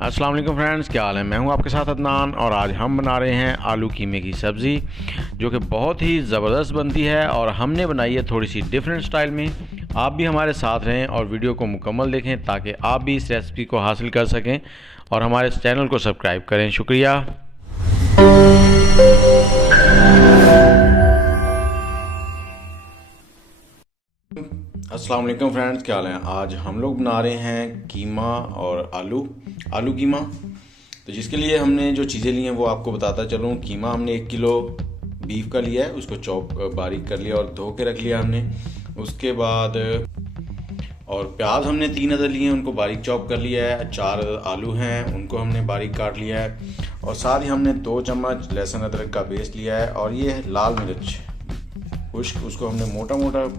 अस्सलाम वालेकुम फ्रेंड्स, क्या हाल है। मैं हूं आपके साथ अदनान और आज हम बना रहे हैं आलू कीमे की सब्ज़ी, जो कि बहुत ही ज़बरदस्त बनती है और हमने बनाई है थोड़ी सी डिफरेंट स्टाइल में। आप भी हमारे साथ रहें और वीडियो को मुकम्मल देखें ताकि आप भी इस रेसिपी को हासिल कर सकें और हमारे चैनल को सब्सक्राइब करें। शुक्रिया। अस्सलाम वालेकुम फ्रेंड्स, क्या हाल है। आज हम लोग बना रहे हैं कीमा और आलू कीमा। तो जिसके लिए हमने जो चीज़ें ली हैं वो आपको बताता चलूँ। कीमा हमने 1 किलो बीफ का लिया है, उसको चॉप बारीक कर लिया और धो के रख लिया हमने। उसके बाद और प्याज हमने 3 अदद लिए हैं, उनको बारीक चॉप कर लिया है। 4 अदद आलू हैं, उनको हमने बारीक काट लिया है। और साथ ही हमने 2 चम्मच लहसुन अदरक का पेस्ट लिया है। और ये लाल मिर्च खुश्क, उसको हमने मोटा मोटा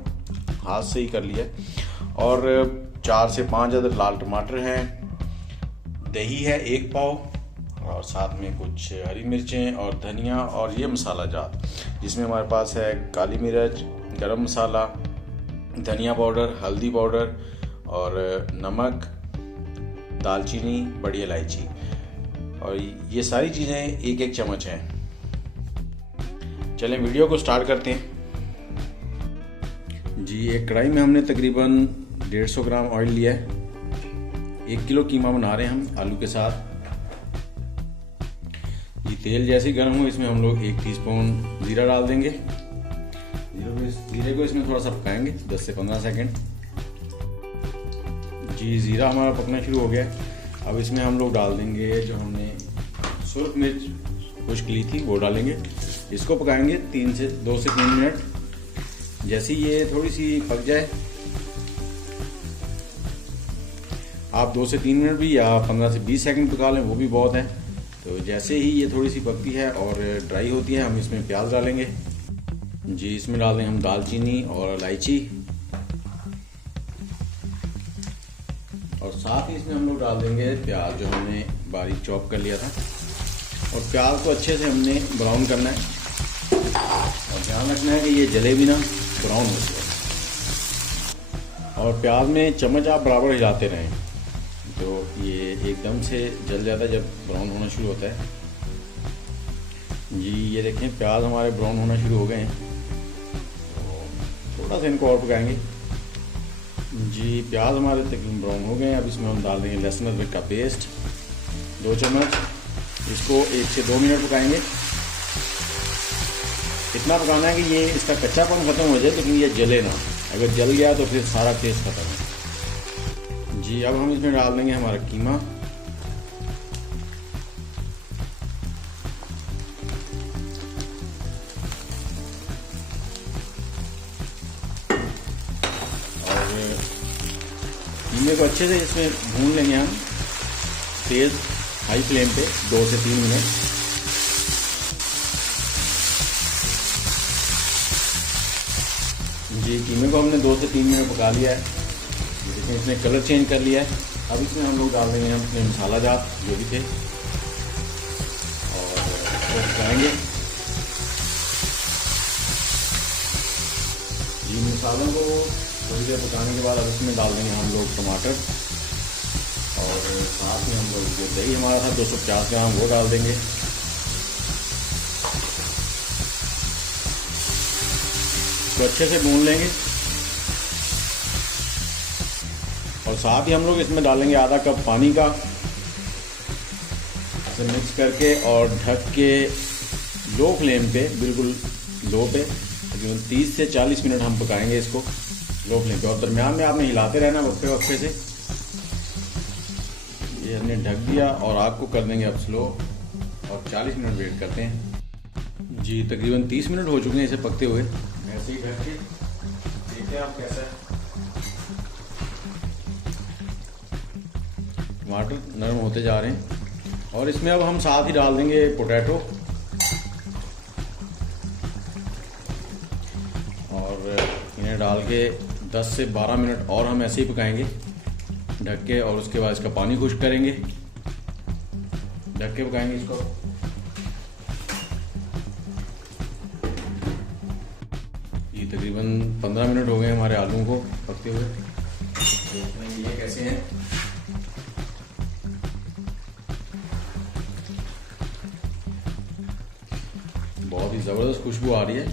हाथ से ही कर लिया। और 4 से 5 अदद लाल टमाटर हैं, दही है 1 पाव, और साथ में कुछ हरी मिर्चें और धनिया और ये मसाला जात, जिसमें हमारे पास है काली मिर्च, गरम मसाला, धनिया पाउडर, हल्दी पाउडर और नमक, दालचीनी, बड़ी इलायची, और ये सारी चीज़ें 1-1 चम्मच हैं। चलें वीडियो को स्टार्ट करते हैं। जी, एक कढ़ाई में हमने तकरीबन 150 ग्राम ऑयल लिया है। 1 किलो कीमा बना रहे हैं हम आलू के साथ। ये तेल जैसे ही गर्म हो, इसमें हम लोग 1 टीस्पून ज़ीरा डाल देंगे। ज़ीरे को इसमें थोड़ा सा पकाएंगे 10 से 15 सेकंड। जी, ज़ीरा हमारा पकना शुरू हो गया है। अब इसमें हम लोग डाल देंगे जो हमने सुर्ख मिर्च खुश्क ली थी, वो डालेंगे। इसको पकाएंगे 2 से 3 मिनट। जैसे ये थोड़ी सी पक जाए, आप 2 से 3 मिनट भी या 15 से 20 सेकंड पका लें, वो भी बहुत है। तो जैसे ही ये थोड़ी सी पकती है और ड्राई होती है, हम इसमें प्याज डालेंगे। जी, इसमें डाल देंगे हम दालचीनी और इलायची, और साथ ही इसमें हम लोग डाल देंगे प्याज जो हमने बारीक चॉप कर लिया था। और प्याज को अच्छे से हमने ब्राउन करना है, और ध्यान रखना है कि ये जले भी ना, ब्राउन हो जाए। और प्याज में चम्मच आप बराबर हिलाते रहें, तो ये एकदम से जल जाता है जब ब्राउन होना शुरू होता है। जी, ये देखें प्याज हमारे ब्राउन होना शुरू हो गए हैं। तो थोड़ा सा इनको और पकाएंगे। जी, प्याज हमारे तकरीबन ब्राउन हो गए हैं। अब इसमें हम डाल देंगे लहसुन अदरक का पेस्ट 2 चम्मच। इसको 1 से 2 मिनट पकाएंगे। इतना पकाना है कि ये इसका कच्चापन ख़त्म हो जाए, लेकिन ये जले ना। अगर जल गया तो फिर सारा टेस्ट ख़त्म है। जी, अब हम इसमें डाल देंगे हमारा कीमा। और कीमे को अच्छे से इसमें भून लेंगे हम तेज़ हाई फ्लेम पे 2 से 3 मिनट। जी, कीमे को हमने 2 से 3 मिनट पका लिया है। देखिए इसने कलर चेंज कर लिया है। अब इसमें हम लोग डाल देंगे हम अपने मसाला जात जो भी थे, और इसको पकाएंगे। जी, मसालों को थोड़ी देर पकाने के बाद अब इसमें डाल देंगे हम लोग टमाटर, और साथ में हम लोग जो दही हमारा था 250 ग्राम, वो डाल देंगे। तो अच्छे से भून लेंगे, और साथ ही हम लोग इसमें डालेंगे आधा कप पानी का, इसे मिक्स करके और ढक के लो फ्लेम पे, बिल्कुल लो पे, तकरीबन 30 से 40 मिनट हम पकाएंगे इसको लो फ्लेम पे। और दरमियान में आपने हिलाते रहना वक्फे वक्फे से। ये हमने ढक दिया और आग को कर देंगे अब स्लो, और 40 मिनट वेट करते हैं। जी, तकरीबन 30 मिनट हो चुके हैं इसे पकते हुए। ऐसे ही ढक के देखते हैं आप कैसा है। टमाटर नरम होते जा रहे हैं, और इसमें अब हम साथ ही डाल देंगे पोटैटो, और इन्हें डाल के 10 से 12 मिनट और हम ऐसे ही पकाएंगे ढक के। और उसके बाद इसका पानी खुश्क करेंगे, ढक के पकाएंगे इसको। ये तकरीबन 15 मिनट हो गए हमारे आलू को पकते हुए। देखते हैं ये कैसे हैं। बहुत ही ज़बरदस्त खुशबू आ रही है।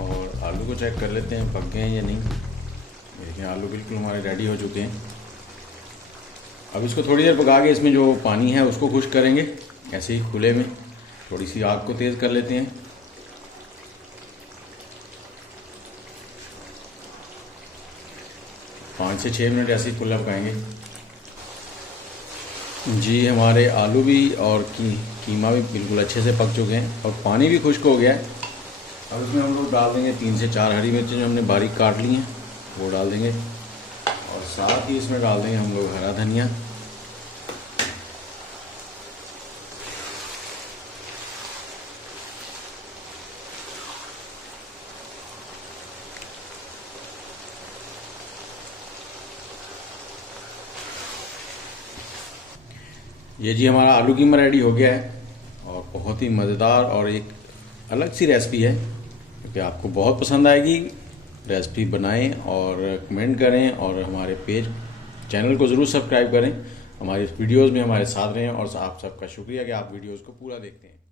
और आलू को चेक कर लेते हैं पक गए हैं या नहीं। देखिए आलू बिल्कुल हमारे रेडी हो चुके हैं। अब इसको थोड़ी देर पका के इसमें जो पानी है उसको खुश्क करेंगे, ऐसे ही खुले में। थोड़ी सी आग को तेज़ कर लेते हैं। पाँच से 6 मिनट ऐसे ही खुला पकाएंगे। जी हमारे आलू भी और कीमा भी बिल्कुल अच्छे से पक चुके हैं और पानी भी खुश्क हो गया है। अब इसमें हम लोग डाल देंगे 3 से 4 हरी मिर्चें जो हमने बारीक काट ली हैं, वो डाल देंगे। और साथ ही इसमें डाल देंगे हम लोग हरा धनिया। ये जी हमारा आलू कीमा रेडी हो गया है और बहुत ही मज़ेदार और एक अलग सी रेसिपी है, क्योंकि आपको बहुत पसंद आएगी। रेसिपी बनाएं और कमेंट करें और हमारे चैनल को ज़रूर सब्सक्राइब करें। हमारी वीडियोस में हमारे साथ रहें और आप सबका शुक्रिया कि आप वीडियोस को पूरा देखते हैं।